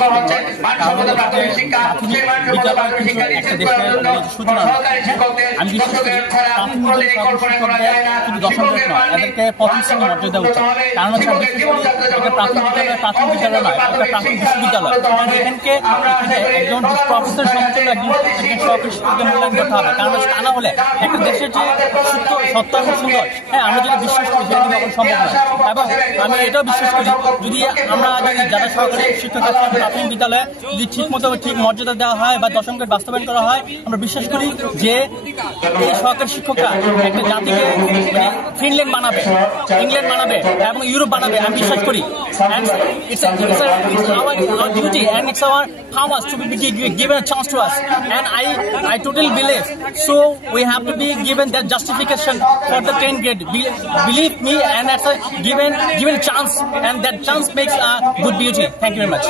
কার্যকর হচ্ছে মানসম্মত প্রাথমিক শিক্ষা সেই মানসম্মত প্রাথমিক শিক্ষা নিশ্চিত করার জন্য সহকারী শিক্ষকদের দশকের ছাড়া কোনোদিনই কল্পনা করা যায় না। শিক্ষকের এদেরকে প্রথম শ্রেণী মর্যাদা উচিত। কারণ হচ্ছে প্রাথমিক বিদ্যালয় নয়, একটা প্রাথমিক বিশ্ববিদ্যালয়। এখানে একজন প্রফেসর সমতুল্য একজন সহকারী শিক্ষকদের মূল্যায়ন করতে হবে। কারণ হচ্ছে তা না হলে একটা দেশের যে সত্য এবং সুন্দর, হ্যাঁ, আমরা যদি বিশ্বাস করি সেটা কিন্তু এখন সম্ভব নয়। এবং আমি এটাও বিশ্বাস করি যদি আমরা যারা সরকারি শিক্ষক প্রাথমিক বিদ্যালয়ে যদি ঠিক মতো ঠিক মর্যাদা দেওয়া হয় বা দশম গ্রেড বাস্তবায়ন করা হয়, আমরা বিশ্বাস করি যে এই সরকারি শিক্ষকরা একটা জাতিকে ফিনল্যান্ড বানাবে, ইংল্যান্ড বানাবে এবং ইউরোপ বানাবে। আমি বিশ্বাস করি it's our duty and it's our powers to be given a chance to us, and I totally believe so we have to be given that justification for the 10th grade. Believe me, and that's a given chance, and that chance makes a good beauty. Thank you very much.